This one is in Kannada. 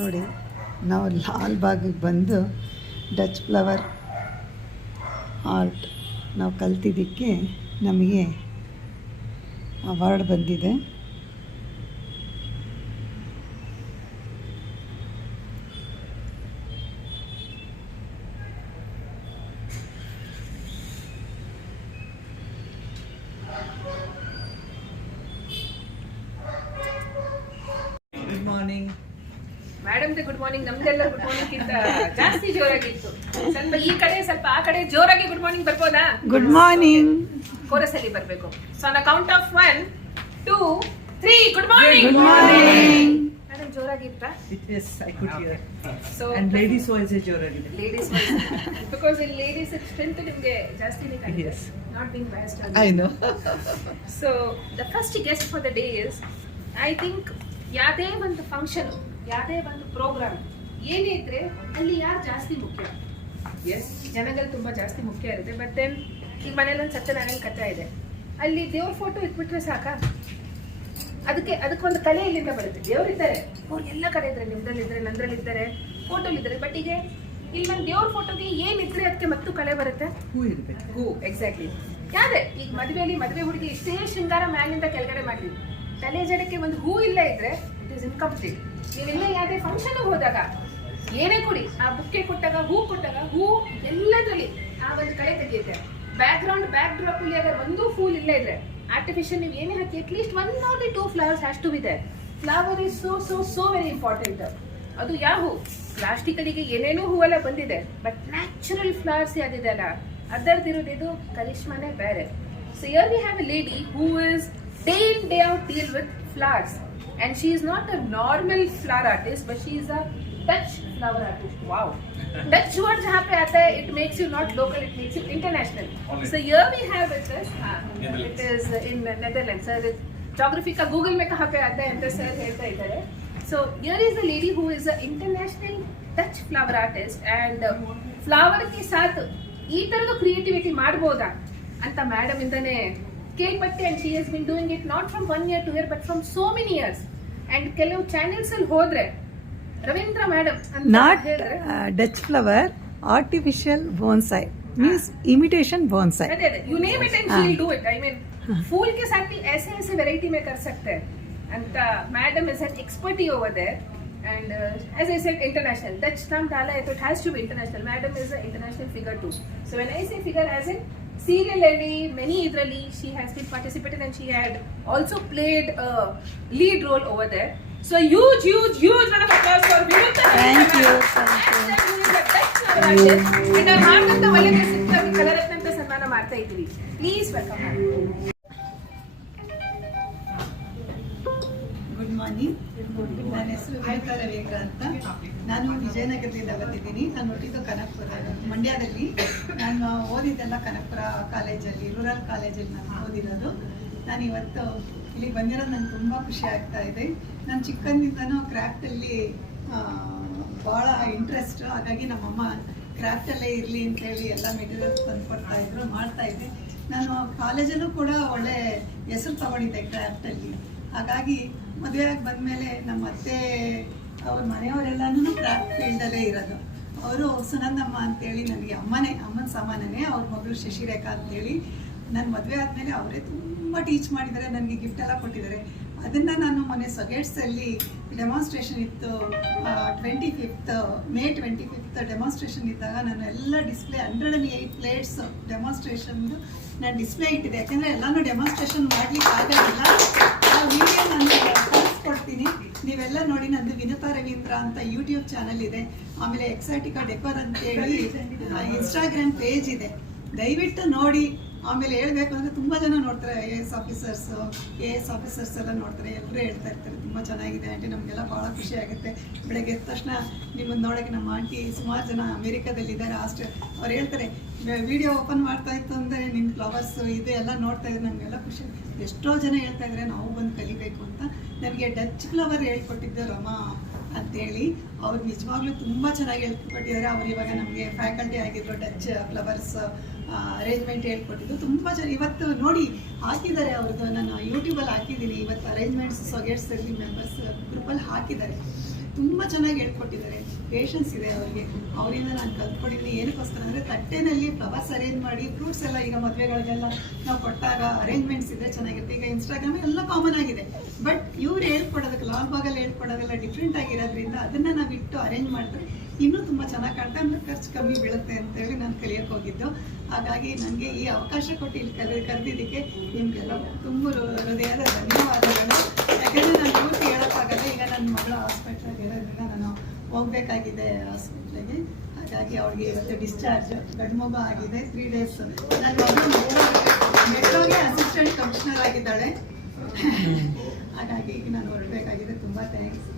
ನೋಡಿ, ನಾವು ಲಾಲ್ ಬಾಗಿಗೆ ಬಂದು ಡಚ್ ಫ್ಲವರ್ ಆರ್ಟ್ ನಾವು ಕಲ್ತಿದ್ದಕ್ಕೆ ನಮಗೆ ಅವಾರ್ಡ್ ಬಂದಿದೆ. Good morning madam good morning. ನಮ್ದೆಲ್ಲ ಗುಡ್ ಮಾರ್ನಿಂಗ್ ಗಿಂತ ಜಾಸ್ತಿ ಜೋರಾಗಿತ್ತು. ಸ್ವಲ್ಪ ಈ ಕಡೆ ಸ್ವಲ್ಪ ಆ ಕಡೆ ಜೋರಾಗಿ ಗುಡ್ ಮಾರ್ನಿಂಗ್ ಬರ್ಬೋದಾ? Good morning. ಕೋರಸ್ ಅಲ್ಲಿ ಬರ್ಬೇಕು. So on count of 1 2 3 good morning. Good morning. Madam ಜೋರಾಗಿತ್ತಾ? Yes, I could hear. So And ladies voice ಜೋರಾಗಿದೆ. ಲೇಡೀಸ್ ಬಿಕಾಸ್ ಇಲ್ಲಿ ಲೇಡೀಸ್ ಸ್ಟ್ರೆಂತ್ ನಿಮಗೆ ಜಾಸ್ತಿನೇ ಕಾಣುತ್ತೆ. Yes. Not being biased. I know. So the first guest for the day is, I think, ಯಾವುದೇ ಒಂದು ಫಂಕ್ಷನ್, ಯಾವುದೇ ಒಂದು ಪ್ರೋಗ್ರಾಮ್ ಏನೇ ಇದ್ರೆ ಅಲ್ಲಿ ಯಾರು ಜಾಸ್ತಿ ಮುಖ್ಯ? ಎಸ್, ಜನಗಳು ತುಂಬಾ ಜಾಸ್ತಿ ಮುಖ್ಯ ಇರುತ್ತೆ. ಬಟ್ ದೆನ್ ಈಗ ಮನೇಲಿ ಒಂದು ಸತ್ಯನಾರಾಯಣ ಕಥೆ ಇದೆ, ಅಲ್ಲಿ ದೇವ್ರ ಫೋಟೋ ಇಟ್ಬಿಟ್ರೆ ಸಾಕಾ? ಅದಕ್ಕೊಂದು ಕಲೆ ಇಲ್ಲಿಂದ ಬರುತ್ತೆ. ದೇವ್ರಿದ್ದಾರೆ, ಅವ್ರು ಎಲ್ಲ ಕಡೆ ಇದ್ದಾರೆ, ನಿಮ್ದಲ್ಲಿದ್ದಾರೆ, ನಂದ್ರಲ್ಲಿದ್ದಾರೆ, ಫೋಟೋಲಿದ್ದಾರೆ. ಬಟ್ ಈಗ ಇಲ್ಲಿ ಒಂದು ದೇವ್ರ ಫೋಟೋಗೆ ಏನಿದ್ರೆ ಅದಕ್ಕೆ ಮತ್ತು ಕಲೆ ಬರುತ್ತೆ. ಹೂ ಇರ್ಬೇಕು. ಹೂ, ಎಕ್ಸಾಕ್ಟ್ಲಿ. ಯಾವ್ದೆ ಈಗ ಮದುವೆ ಹುಡುಗಿ ಇಷ್ಟೇ ಶೃಂಗಾರ ಮ್ಯಾಲಿಂದ ಕೆಳಗಡೆ ಮಾಡಿದ್ವಿ, ತಲೆ ಜಡಕ್ಕೆ ಒಂದು ಹೂ ಇಲ್ಲ ಇದ್ರೆ ಇಟ್ ಇಸ್ ಇನ್ಕಂಪ್ಲೀಟ್. ನೀವೆಲ್ಲ ಯಾವುದೇ ಫಂಕ್ಷನ್ ಹೋದಾಗ ಏನೇ ಕೊಡಿ, ಆ ಬುಕ್ಕೆ ಕೊಟ್ಟಾಗ, ಹೂ ಎಲ್ಲದರಲ್ಲಿ ಆ ಒಂದು ಕಳೆ ತೆಗೆಯುತ್ತೆ. ಬ್ಯಾಕ್ ಗ್ರೌಂಡ್ ಬ್ಯಾಕ್ ಡ್ರಾಪ್ ಅಲ್ಲಿ ಅದ್ರ ಒಂದು ಫೂಲ್ ಇಲ್ಲ ಇದ್ರೆ, ಆರ್ಟಿಫಿಷಿಯಲ್ ನೀವು ಏನೇ ಹಾಕಿ at least 1 or 2 flowers has to be there. Flower is so very important. ಅದು ಯಾವ ಹೂ? ಪ್ಲಾಸ್ಟಿಕ್ ಅಲ್ಲಿಗೆ ಏನೇನೋ ಹೂವೆಲ್ಲ ಬಂದಿದೆ, ಬಟ್ ನ್ಯಾಚುರಲ್ ಫ್ಲವರ್ಸ್ ಯಾವ್ದಿದೆ ಅಲ್ಲ, ಅದರದಿರೋದು ಇದು ಕರಿಷ್ಮಾನೇ ಬೇರೆ. So here we have A lady who is day in day out deal with flowers, and she is not a normal flower artist, but she is a Dutch flower artist. Wow. Dutch word jahan pe aata hai, it makes you not local, it makes you international. So here we have with us, it is in Netherlands. Sir, geography ka Google mein kahan pe aata hai anta sir ಹೇಳ್ತಾ ಇದ್ದಾರೆ. So here is a lady who is a international Dutch flower artist, and flower ke sath ee taradu creativity ಮಾಡಬಹುದಾ ಅಂತ ಮೇಡಮ್ ಇಂದಾನೆ ಕೇಳ್ಪಟ್ಟೆ. and she has been doing it not from 1 year 2 year but from so many years. and ಕೆಲವು ಚಾನೆಲ್ಸ್ ಅಲ್ಲಿ ಹೋದ್ರೆ Ravindra madam not Dutch flower, artificial bonsai means imitation bonsai. you name it and she will do it. I mean फूल के साथ भी ऐसे वैरायटी में कर सकते हैं. and madam is an expertise over there, and as I said, international. Dutch naam dala hai, so it has to be international. Madam is an international figure too. So when I say figure, as in serial ಅಲ್ಲಿ many idrali she has been participated, and she had also played a lead role over there. So huge round of applause for Vimutha. Thank you. and our heart ಅಂತ ಒಳ್ಳೆಯ ಸಿಕ್ಕಾಗಿ ಕಲರತ್ನ ಅಂತ ಸನ್ಮಾನ ಮಾಡ್ತಾ ಇದ್ದೀವಿ. Please welcome. Good morning. ನನ್ನ ಹೆಸರು ವಿಮುಕ್ತಾ ರವೀಂದ್ರ ಅಂತ. ನಾನು ವಿಜಯನಗರದಿಂದ ಬಂದಿದ್ದೀನಿ. ನಾನು ಹುಟ್ಟಿದ್ದು ಕನಕಪುರ, ಮಂಡ್ಯದಲ್ಲಿ. ನಾನು ಓದಿದ್ದೆಲ್ಲ ಕನಕಪುರ ಕಾಲೇಜಲ್ಲಿ, ರೂರಲ್ ಕಾಲೇಜಲ್ಲಿ ನಾನು ಓದಿರೋದು. ನಾನು ಇವತ್ತು ಇಲ್ಲಿಗೆ ಬಂದಿರೋದು ನನಗೆ ತುಂಬ ಖುಷಿ ಆಗ್ತಾ ಇದೆ. ನಾನು ಚಿಕ್ಕಂದಿಂದನೂ ಕ್ರಾಫ್ಟಲ್ಲಿ ಭಾಳ ಇಂಟ್ರೆಸ್ಟ್. ಹಾಗಾಗಿ ನಮ್ಮಮ್ಮ ಕ್ರಾಫ್ಟಲ್ಲೇ ಇರಲಿ ಅಂತೇಳಿ ಎಲ್ಲ ಮೆಟೀರಿಯಲ್ಸ್ ತಂದುಕೊಡ್ತಾಯಿದ್ರು, ಮಾಡ್ತಾಯಿದ್ದೆ. ನಾನು ಕಾಲೇಜಲ್ಲೂ ಕೂಡ ಒಳ್ಳೆ ಹೆಸರು ತಗೊಂಡಿದ್ದೆ ಕ್ರಾಫ್ಟಲ್ಲಿ. ಹಾಗಾಗಿ ಮದುವೆಯಾಗಿ ಬಂದಮೇಲೆ ನಮ್ಮ ಅತ್ತೆ ಅವ್ರ ಮನೆಯವರೆಲ್ಲನೂ ಕ್ರಾಫ್ಟ್ ಫೀಲ್ಡಲ್ಲೇ ಇರೋದು. ಅವರು ಸುನಂದಮ್ಮ ಅಂತೇಳಿ ನನಗೆ ಅಮ್ಮನ ಸಮಾನನೇ. ಅವ್ರ ಮಗಳು ಶಶಿರೇಖಾ ಅಂತೇಳಿ. ನನ್ನ ಮದುವೆ ಆದಮೇಲೆ ಅವರೇ ತುಂಬ ಟೀಚ್ ಮಾಡಿದ್ದಾರೆ, ನನಗೆ ಗಿಫ್ಟ್ ಎಲ್ಲ ಕೊಟ್ಟಿದ್ದಾರೆ. ಅದನ್ನು ನಾನು ಮೊನ್ನೆ ಸೊಗೇಟ್ಸಲ್ಲಿ ಡೆಮಾನ್ಸ್ಟ್ರೇಷನ್ ಇತ್ತು, May 25th ಡೆಮಾನ್ಸ್ಟ್ರೇಷನ್ ಇದ್ದಾಗ ನಾನು ಎಲ್ಲ ಡಿಸ್ಪ್ಲೇ 108 ಪ್ಲೇಟ್ಸ್ ಡೆಮಾನ್ಸ್ಟ್ರೇಷನ್ದು ನಾನು ಡಿಸ್ಪ್ಲೇ ಇಟ್ಟಿದ್ದೆ. ಯಾಕೆಂದರೆ ಎಲ್ಲನೂ ಡೆಮಾನ್ಸ್ಟ್ರೇಷನ್ ಮಾಡಲಿಕ್ಕೆ ಆಗೋದಿಲ್ಲ. ಆ ವಿಡಿಯೋ ನಾನು ಕಳಿಸ್ಕೊಡ್ತೀನಿ, ನೀವೆಲ್ಲ ನೋಡಿ. ನಂದು ವಿನುತಾ ರವೀಂದ್ರ ಅಂತ ಯೂಟ್ಯೂಬ್ ಚಾನಲ್ ಇದೆ, ಆಮೇಲೆ ಎಕ್ಸಾಟಿಕಾ ಡೆಕೋರ್ ಅಂತೇಳಿ ಇನ್ಸ್ಟಾಗ್ರಾಮ್ ಪೇಜ್ ಇದೆ, ದಯವಿಟ್ಟು ನೋಡಿ. ಆಮೇಲೆ ಹೇಳಬೇಕು ಅಂದರೆ ತುಂಬ ಜನ ನೋಡ್ತಾರೆ, AS ಆಫೀಸರ್ಸ್ ಎಲ್ಲ ನೋಡ್ತಾರೆ, ಎಲ್ಲರೂ ಹೇಳ್ತಾ ಇರ್ತಾರೆ ತುಂಬ ಚೆನ್ನಾಗಿದೆ ಆಂಟಿ, ನಮಗೆಲ್ಲ ಭಾಳ ಖುಷಿ ಆಗುತ್ತೆ. ಬೆಳಗ್ಗೆ ಎದ್ದ ತಕ್ಷಣ ನಿಮ್ಮನ್ನು ನೋಡೋಕ್ಕೆ ನಮ್ಮ ಆಂಟಿ ಸುಮಾರು ಜನ ಅಮೇರಿಕಾದಲ್ಲಿದ್ದಾರೆ, ಅವ್ರು ಹೇಳ್ತಾರೆ ವಿಡಿಯೋ ಓಪನ್ ಮಾಡ್ತಾ ಇತ್ತು ಅಂದರೆ ನಿಮ್ಮ ಫ್ಲವರ್ಸ್ ಇದು ಎಲ್ಲ ನೋಡ್ತಾ ಇದ್ರೆ ನಮಗೆಲ್ಲ ಖುಷಿ. ಎಷ್ಟೋ ಜನ ಹೇಳ್ತಾ ಇದ್ದಾರೆ ನಾವು ಬಂದು ಕಲಿಬೇಕು ಅಂತ. ನನಗೆ ಡಚ್ ಫ್ಲವರ್ ಹೇಳ್ಕೊಟ್ಟಿದ್ದು ರಮಾ ಅಂತೇಳಿ, ಅವ್ರು ನಿಜವಾಗ್ಲೂ ತುಂಬ ಚೆನ್ನಾಗಿ ಹೇಳ್ಕೊಟ್ಟಿದ್ದಾರೆ. ಅವ್ರು ಇವಾಗ ನಮಗೆ ಫ್ಯಾಕಲ್ಟಿ ಆಗಿದ್ರು, ಡಚ್ ಫ್ಲವರ್ಸ್ ಅರೇಂಜ್ಮೆಂಟ್ ಹೇಳ್ಕೊಟ್ಟಿದ್ದು ತುಂಬ ಚೆನ್ನಾಗಿ. ಇವತ್ತು ನೋಡಿ ಹಾಕಿದ್ದಾರೆ ಅವ್ರದ್ದು, ನಾನು ಯೂಟ್ಯೂಬಲ್ಲಿ ಹಾಕಿದ್ದೀನಿ. ಇವತ್ತು ಅರೇಂಜ್ಮೆಂಟ್ಸ್ ಸೊಗೇಟ್ಸಲ್ಲಿ ಮೆಂಬರ್ಸ್ ಗ್ರೂಪಲ್ಲಿ ಹಾಕಿದ್ದಾರೆ. ತುಂಬ ಚೆನ್ನಾಗಿ ಹೇಳ್ಕೊಟ್ಟಿದ್ದಾರೆ. ಪೇಷನ್ಸ್ ಇದೆ ಅವರಿಗೆ. ಅವರಿಂದ ನಾನು ಕಲ್ತ್ಕೊಂಡಿದ್ದೀನಿ. ಏನಕ್ಕೋಸ್ಕರ ಅಂದರೆ ತಟ್ಟೆನಲ್ಲಿ ಫ್ಲವರ್ಸ್ ಅರೇಂಜ್ ಮಾಡಿ ಫ್ರೂಟ್ಸ್ ಎಲ್ಲ ಈಗ ಮದುವೆಗಳಿಗೆಲ್ಲ ನಾವು ಕೊಟ್ಟಾಗ ಅರೇಂಜ್ಮೆಂಟ್ಸ್ ಇದ್ರೆ ಚೆನ್ನಾಗಿರುತ್ತೆ. ಈಗ ಇನ್ಸ್ಟಾಗ್ರಾಮ್ ಎಲ್ಲ ಕಾಮನ್ ಆಗಿದೆ. ಬಟ್ ಇವ್ರು ಹೇಳ್ಕೊಡೋದಕ್ಕೆ ಲಾಲ್ಬಾಗಲ್ಲಿ ಹೇಳ್ಕೊಡೋದೆಲ್ಲ ಡಿಫ್ರೆಂಟ್ ಆಗಿರೋದ್ರಿಂದ ಅದನ್ನು ನಾವು ಇಟ್ಟು ಅರೇಂಜ್ ಮಾಡಿದ್ರೆ ಇನ್ನೂ ತುಂಬ ಚೆನ್ನಾಗಿ ಕಾಣ್ತಾ, ಆಮೇಲೆ ಖರ್ಚು ಕಮ್ಮಿ ಬೀಳುತ್ತೆ ಅಂತೇಳಿ ನಾನು ಕಲಿಯೋಕೆ ಹೋಗಿದ್ದು. ಹಾಗಾಗಿ ನನಗೆ ಈ ಅವಕಾಶ ಕೊಟ್ಟು ಇಲ್ಲಿ ಕರೆದಿದ್ದಕ್ಕೆ ನಿಮಗೆಲ್ಲ ತುಂಬ ಹೃದಯದ ಧನ್ಯವಾದಗಳು. ಯಾಕೆಂದರೆ ನಾನು ಪೂರ್ತಿ ಹೇಳೋಕ್ಕಾಗಲ್ಲ. ಈಗ ನನ್ನ ಮಗಳು ಹಾಸ್ಪಿಟ್ಲಲ್ಲಿ ಇರೋದ್ರಿಂದ ನಾನು ಹೋಗಬೇಕಾಗಿದೆ ಹಾಸ್ಪಿಟ್ಲಿಗೆ. ಹಾಗಾಗಿ ಅವಳಿಗೆ ಇವತ್ತು ಡಿಸ್ಚಾರ್ಜ್ ಗಂಡು ಮಗು ಆಗಿದೆ. 3 days. ನನ್ನ ಮಗಳು ಮೆಟ್ರೋಗೆ ಅಸಿಸ್ಟೆಂಟ್ ಕಮಿಷನರ್ ಆಗಿದ್ದಾಳೆ. ಹಾಗಾಗಿ ಈಗ ನಾನು ಹೊರಡಬೇಕಾಗಿದೆ. ತುಂಬ ಥ್ಯಾಂಕ್ಸ್.